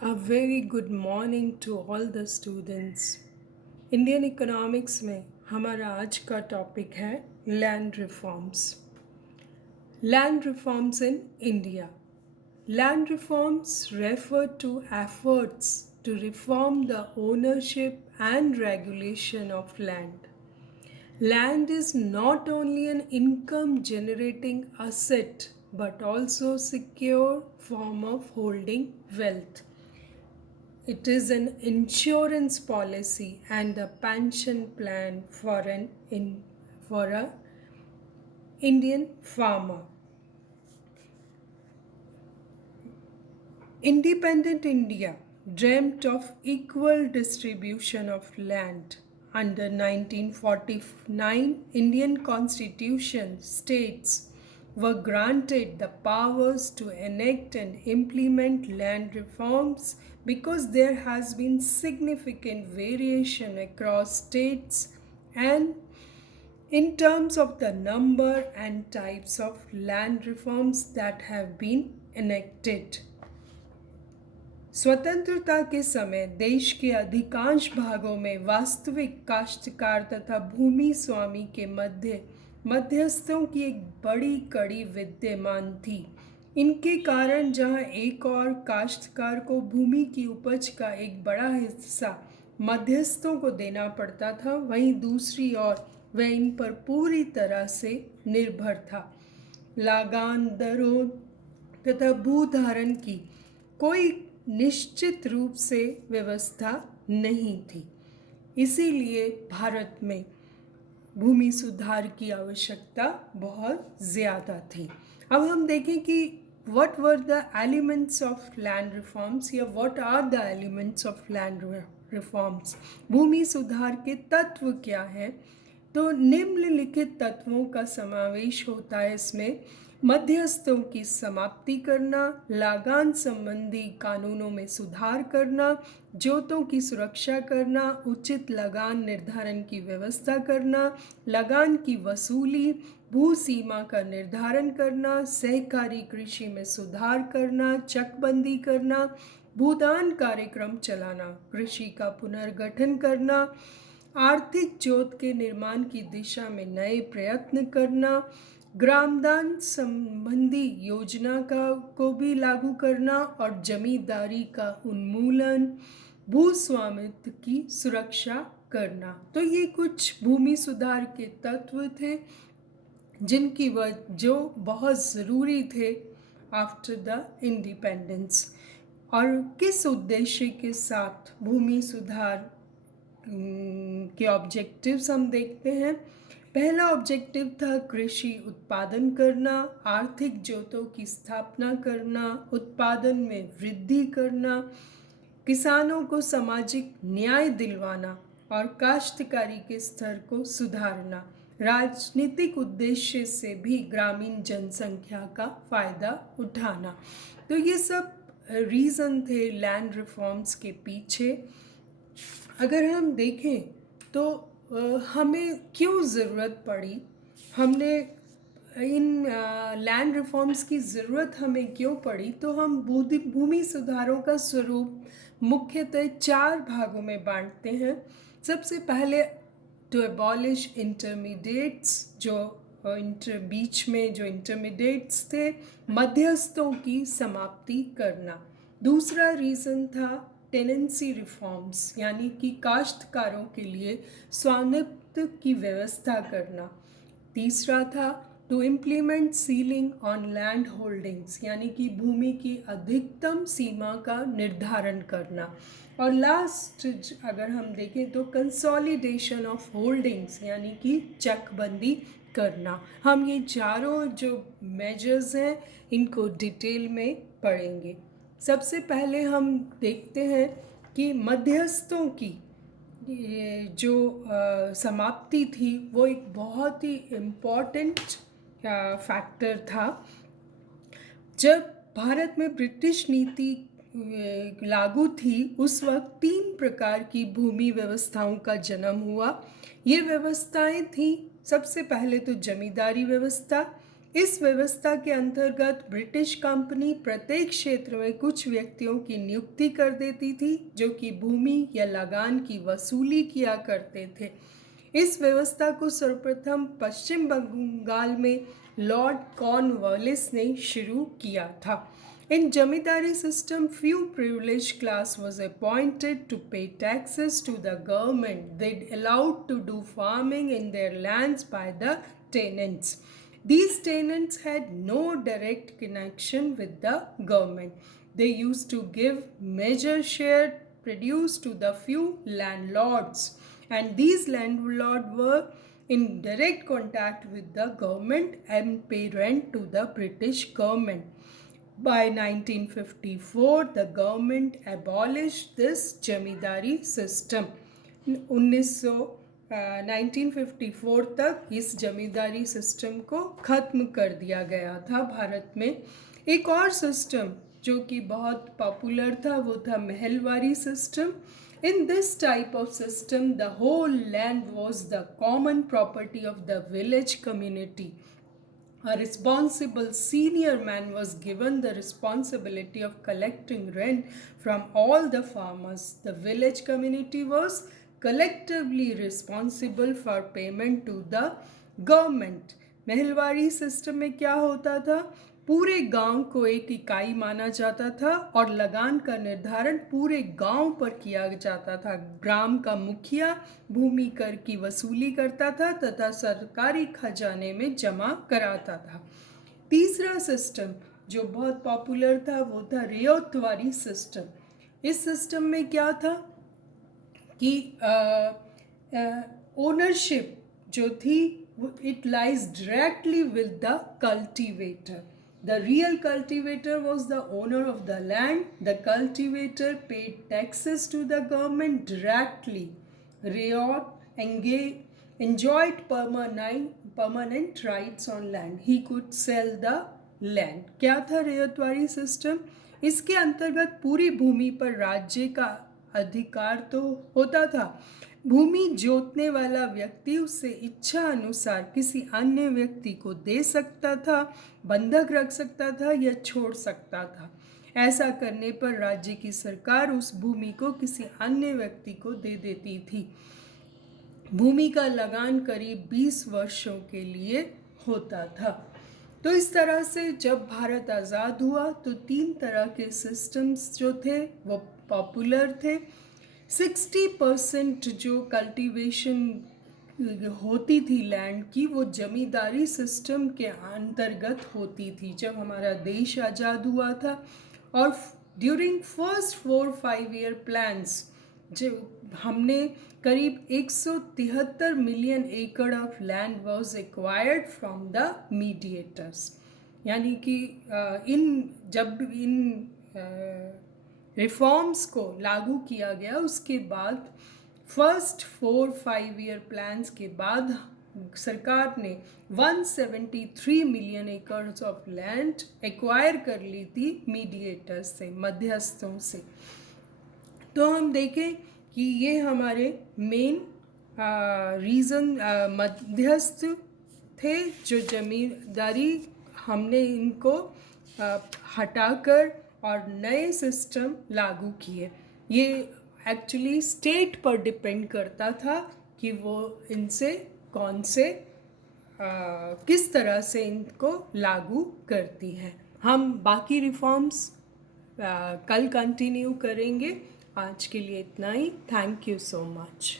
A very good morning to all the students. Indian economics में हमारा आज का टॉपिक है land reforms. Land reforms in India. Land reforms refer to efforts to reform the ownership and regulation of land. Land is not only an income generating asset but also secure form of holding wealth. It is an insurance policy and a pension plan for a Indian farmer. Independent India dreamt of equal distribution of land. Under 1949 Indian Constitution states were granted the powers to enact and implement land reforms because there has been significant variation across states and in terms of the number and types of land reforms that have been enacted. स्वतंत्रता के समय देश के अधिकांश भागों में वास्तविक काश्तकार तथा भूमि स्वामी के मध्यस्थों की एक बड़ी कड़ी विद्यमान थी. इनके कारण जहां एक और काश्तकार को भूमि की उपज का एक बड़ा हिस्सा मध्यस्थों को देना पड़ता था, वहीं दूसरी ओर वह इन पर पूरी तरह से निर्भर था. लागान दरों तथा भूधारण की कोई निश्चित रूप से व्यवस्था नहीं थी. इसीलिए भारत में भूमि सुधार की आवश्यकता बहुत ज़्यादा थी. अब हम देखें कि what were the elements of land reforms या what are the elements of land reforms. भूमि सुधार के तत्व क्या हैं? तो निम्नलिखित तत्वों का समावेश होता है. इसमें मध्यस्थों की समाप्ति करना, लागान संबंधी कानूनों में सुधार करना, जोतों की सुरक्षा करना, उचित लगान निर्धारण की व्यवस्था करना, लगान की वसूली, भू सीमा का निर्धारण करना, सहकारी कृषि में सुधार करना, चकबंदी करना, भूदान कार्यक्रम चलाना, कृषि का पुनर्गठन करना, आर्थिक जोत के निर्माण की दिशा में नए प्रयत्न करना, ग्रामदान संबंधी योजना को भी लागू करना और जमींदारी का उन्मूलन, भू स्वामित्व की सुरक्षा करना. तो ये कुछ भूमि सुधार के तत्व थे जो बहुत ज़रूरी थे आफ्टर द इंडिपेंडेंस. और किस उद्देश्य के साथ भूमि सुधार के ऑब्जेक्टिव्स हम देखते हैं. पहला ऑब्जेक्टिव था कृषि उत्पादन करना, आर्थिक जोतों की स्थापना करना, उत्पादन में वृद्धि करना, किसानों को सामाजिक न्याय दिलवाना और काश्तकारी के स्तर को सुधारना. राजनीतिक उद्देश्य से भी ग्रामीण जनसंख्या का फ़ायदा उठाना. तो ये सब रीज़न थे लैंड रिफॉर्म्स के पीछे. अगर हम देखें तो हमें क्यों ज़रूरत पड़ी, हमने इन लैंड रिफॉर्म्स की ज़रूरत हमें क्यों पड़ी, तो हम भूमि सुधारों का स्वरूप मुख्यतः 4 भागों में बांटते हैं. सबसे पहले टू एबॉलिश इंटरमीडिएट्स, जो बीच में जो इंटरमीडिएट्स थे, मध्यस्थों की समाप्ति करना. दूसरा रीज़न था टेनेंसी रिफॉर्म्स, यानी कि काश्तकारों के लिए स्वामित्व की व्यवस्था करना. तीसरा था to implement ceiling on land holdings, यानी कि भूमि की अधिकतम सीमा का निर्धारण करना. और लास्ट अगर हम देखें तो कंसोलिडेशन ऑफ होल्डिंग्स, यानी कि चकबंदी करना. हम ये चारों जो मेजर्स हैं इनको डिटेल में पढ़ेंगे. सबसे पहले हम देखते हैं कि मध्यस्थों की जो समाप्ति थी वो एक बहुत ही इम्पॉर्टेंट फैक्टर था. जब भारत में ब्रिटिश नीति लागू थी उस वक्त 3 प्रकार की भूमि व्यवस्थाओं का जन्म हुआ. ये व्यवस्थाएं थी सबसे पहले तो जमींदारी व्यवस्था, इस व्यवस्था के अंतर्गत ब्रिटिश कंपनी प्रत्येक क्षेत्र में कुछ व्यक्तियों की नियुक्ति कर देती थी जो कि भूमि या लगान की वसूली किया करते थे। इस व्यवस्था को सर्वप्रथम पश्चिम बंगाल में लॉर्ड कॉर्नवालिस ने शुरू किया था। In Jamidari system, few privileged class was appointed to pay taxes to the government. They allowed to do farming in their lands by the tenants. These tenants had no direct connection with the government. They used to give major share produce to the few landlords, and these landlords were in direct contact with the government and pay rent to the British government. By 1954, the government abolished this zamindari system. 1954 तक इस जमींदारी system को ख़त्म कर दिया गया था भारत में। एक और सिस्टम जो कि बहुत पॉपुलर था वो था Mahalwari system. In this type of system, the whole land was the common property of the village community. A responsible senior man was given the responsibility of collecting rent from all the farmers. The village community was collectively responsible for payment to the government. Mahalwari system में क्या होता था, पूरे गांव को एक इकाई माना जाता था और लगान का निर्धारण पूरे गांव पर किया जाता था। ग्राम का मुखिया भूमि कर की वसूली करता था तथा सरकारी खजाने में जमा कराता था। तीसरा सिस्टम जो बहुत पॉपुलर था वो था रियायतवारी सिस्टम। इस सिस्टम में क्या था कि ओनरशिप जो थी it lies directly with the cultivator. The real cultivator was the owner of the land. The cultivator paid taxes to the government directly. Riot enjoyed permanent rights on land. He could sell the land. क्या था रियायतवारी system? इसके अंतर्गत पूरी भूमि पर राज्य का अधिकार तो होता था। भूमि जोतने वाला व्यक्ति उसे इच्छा अनुसार किसी अन्य व्यक्ति को दे सकता था, बंधक रख सकता था या छोड़ सकता था। ऐसा करने पर राज्य की सरकार उस भूमि को किसी अन्य व्यक्ति को दे देती थी। भूमि का लगान करीब 20 वर्षों के लिए होता था। तो इस तरह से जब भारत आज़ाद हुआ तो 3 तरह के सिस्टम्स जो थे वो पॉपुलर थे। 60% जो कल्टीवेशन होती थी लैंड की वो जमींदारी सिस्टम के अंतर्गत होती थी जब हमारा देश आज़ाद हुआ था। और ड्यूरिंग फर्स्ट 4-5 ईयर प्लान्स जो हमने करीब 173 मिलियन एकड़ of land was acquired from the mediators. यानी कि जब इन रिफॉर्म्स को लागू किया गया उसके बाद फर्स्ट 4-5 ईयर प्लान्स के बाद सरकार ने 173 मिलियन एकड़ ऑफ लैंड एक्वायर कर ली थी मीडिएटर्स से, मध्यस्थों से। तो हम देखें कि ये हमारे मेन रीज़न मध्यस्थ थे जो जमींदारी हमने इनको हटाकर और नए सिस्टम लागू किए। ये एक्चुअली स्टेट पर डिपेंड करता था कि वो इनसे कौन से किस तरह से इनको लागू करती है। हम बाकी रिफॉर्म्स कल कंटिन्यू करेंगे। आज के लिए इतना ही। Thank you so much.